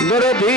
ದರದೀ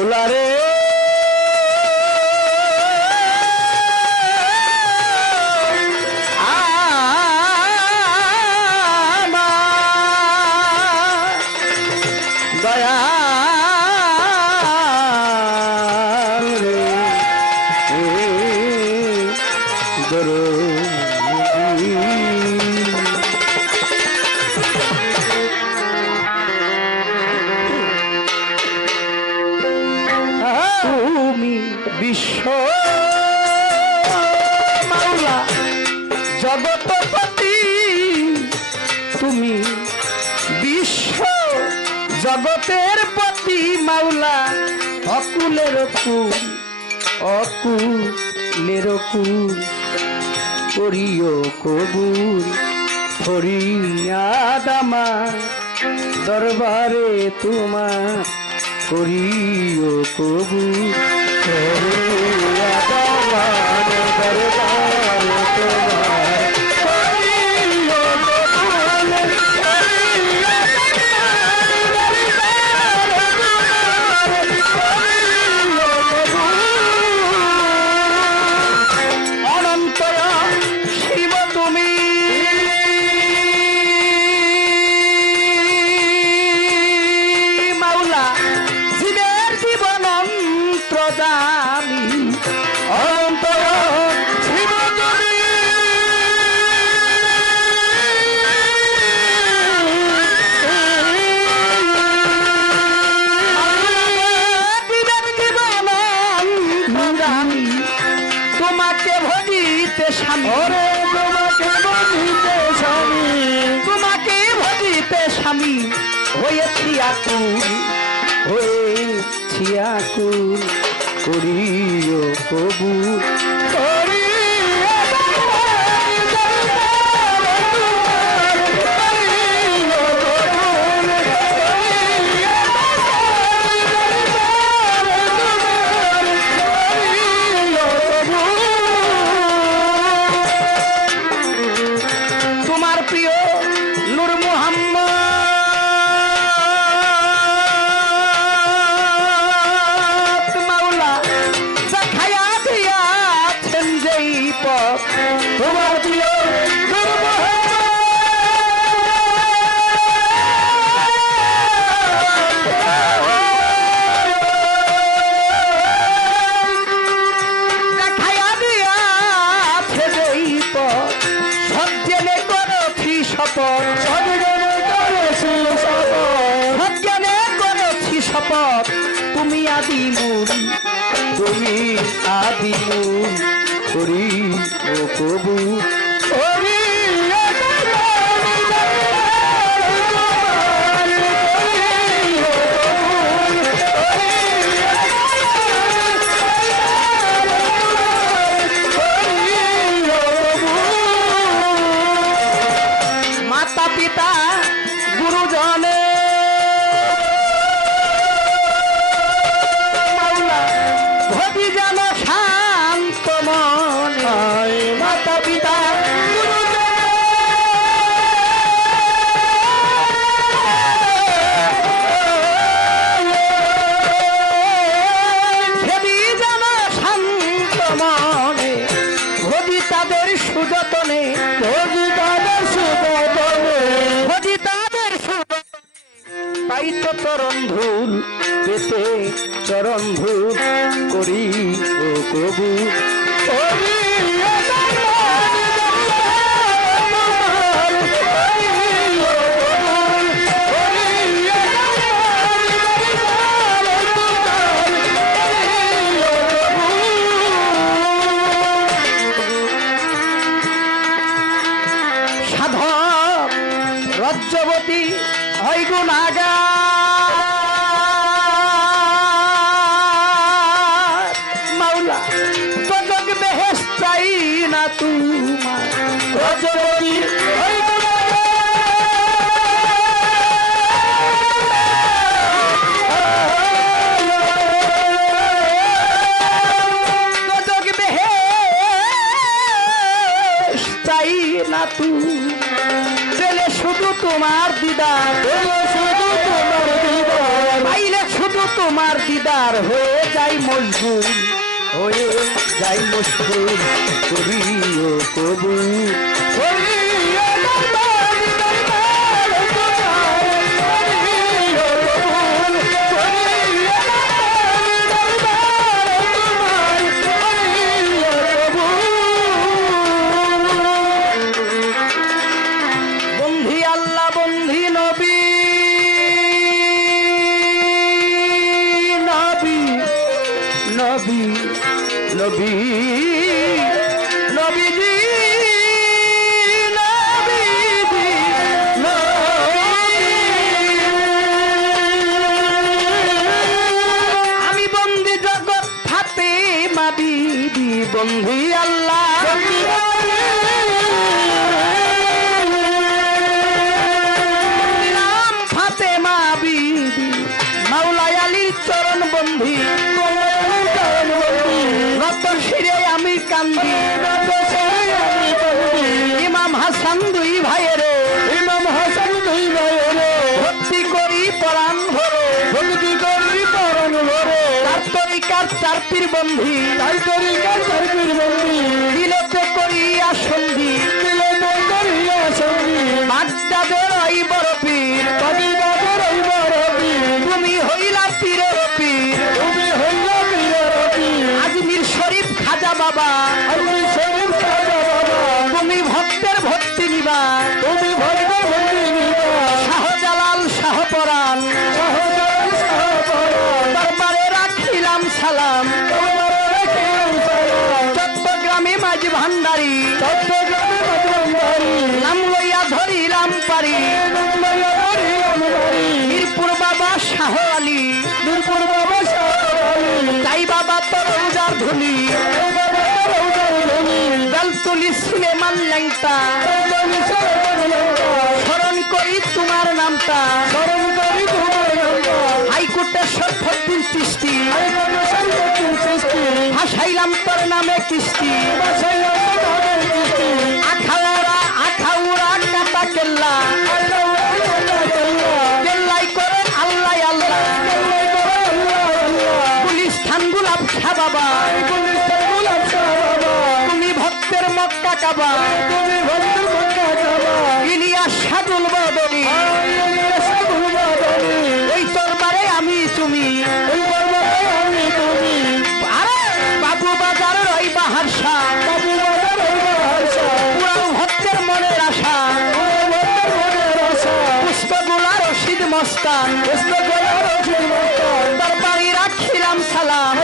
Aularé. জগতের পতি মাওলা অকুলের কুল অকুলের কুল করিও কবুল হরিয়াদামা দরবারে তোমার করিও কবু ভজিতে স্বামী। ওরে তোমাকে ভজিতে স্বামী। তোমাকে ভজিতে স্বামী। হয়েছি আকুল হয়েছি আকুল করিও কবুল আদি মূল তুমি আদি মূল করি কবু। ভজি যেন শান্ত মনে মাতা পিতা সুযতনে তাই তো চরণ ধুল যেতে চরণ ভূত করি ও কবু। সাধ রজ্জবতী হয় গুণা তোমার না তুমি পেলে শুধু তোমার দিদার শুধু তোমার তোমার দিদার হয়ে যাই মজবুর হয়ে যাই মজবুর করিও কবু। করিও বন্ধি আল্লাহ। ফাতেমা বিবি মাওলাই আলীর চরণ বন্ধি। নত শিরে আমি কান্দি। পীর বন্ধি তাই তরিকার চার পীর বন্ধি দিলতে করিয়া সন্ধি। মিরপুর বাবা শাহ আলী। মিরপুর বাবা শাহ আলী। তাই বাবা তোর রোজার বেলতুলি ল্যাংটা। স্মরণ করি তোমার নামটা। স্মরণ করি তোমার নামটা। হাইকোর্টের সরফদ্দিন সৃষ্টি। ভাসাইলাম তোর নামে কিস্তি। কেল্লা কেল্লাই করে আল্লাহ আল্লাহ। পুলিশ থান গুলাব শাহ বাবা। তুমি ভক্তের মক্কা কাবা। তুমি ভক্তের মস্তান দরবারে রাখিলাম সালাম।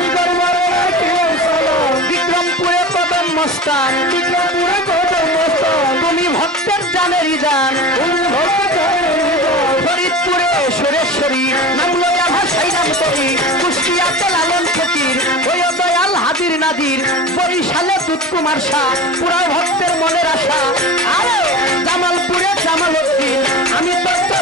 বিক্রমপুরে কদম মস্তান বিক্রমপুরে কদম মস্তান তুমি ভক্তের জানেরই জান। ফরিদপুরে সুরেশ্বরী। নাম লইয়া ভাষাই নাম করি। কুষ্টিয়াতে লালন ফকির। ওই দয়াল হাজির নাজির। বরিশালে দুধকুমার শাহ। পুরা ভক্তের মনের আশা। আরে জামালপুরে জামাল উদ্দিন আমি তোর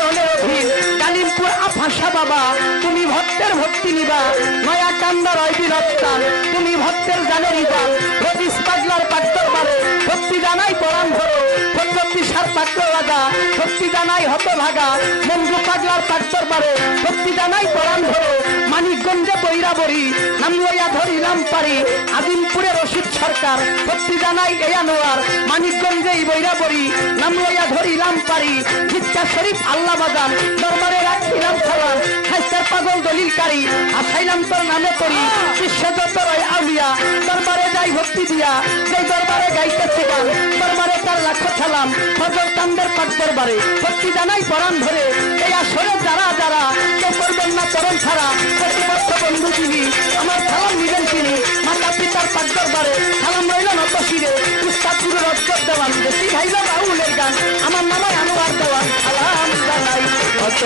অধীন আফাসা বাবা, তুমি ভক্তের ভক্তি নিবা। নয়া কান্দার অবিরত্তান তুমি ভক্তের জানে নিবা। রবিস পাগলার পাট্টর পারে ভক্তি জানাই পরাণ ধরো। ভক্তি সার পাত্র রাজা ভক্তি জানাই হত ভাগা। মঞ্জু পাগলার পাট্টর মারে ভক্তি জানাই পরাণ ধরো। মানিকগঞ্জে বৈরাবরী নাম লইয়া ধরিলাম পারি। আজিমপুরে রশিদ সরকার ভক্তি জানাই এয়ানোয়ার মানিকগঞ্জে এই বৈরাবরী নাম লইয়া ধরিলাম পারি। ভিক্ষা শরীফ আল্লাহ বাজান দরবারে রাখিলাম সালাম। হাস্তার পাগল দলিলকারী আসাইলাম তোর নামে করি বিশ্বযত রয় আউলিয়া, দরবারে যাই ভক্তি দিয়া। যে দরবারে গাইতেছে গান, দরবারে তার লাখো ছালাম ফজল চান্দের পাক দরবারে। ভক্তি জানাই পরাণ ধরে, এই আসরে যারা যারা, কেউ করবেন না চরণ ছাড়া। প্রতিপক্ষ বন্ধু তিনি আমার সালাম নিবেন তিনি। মাতা পিতার পাক দরবারে সালাম রইল নত শিরে। উস্তাদ গুরু রজগর দেওয়ান, বেশি ভাইবা বাউলের গান। আমার নামে আনোয়ার দেওয়ান, সালাম জানাই, কত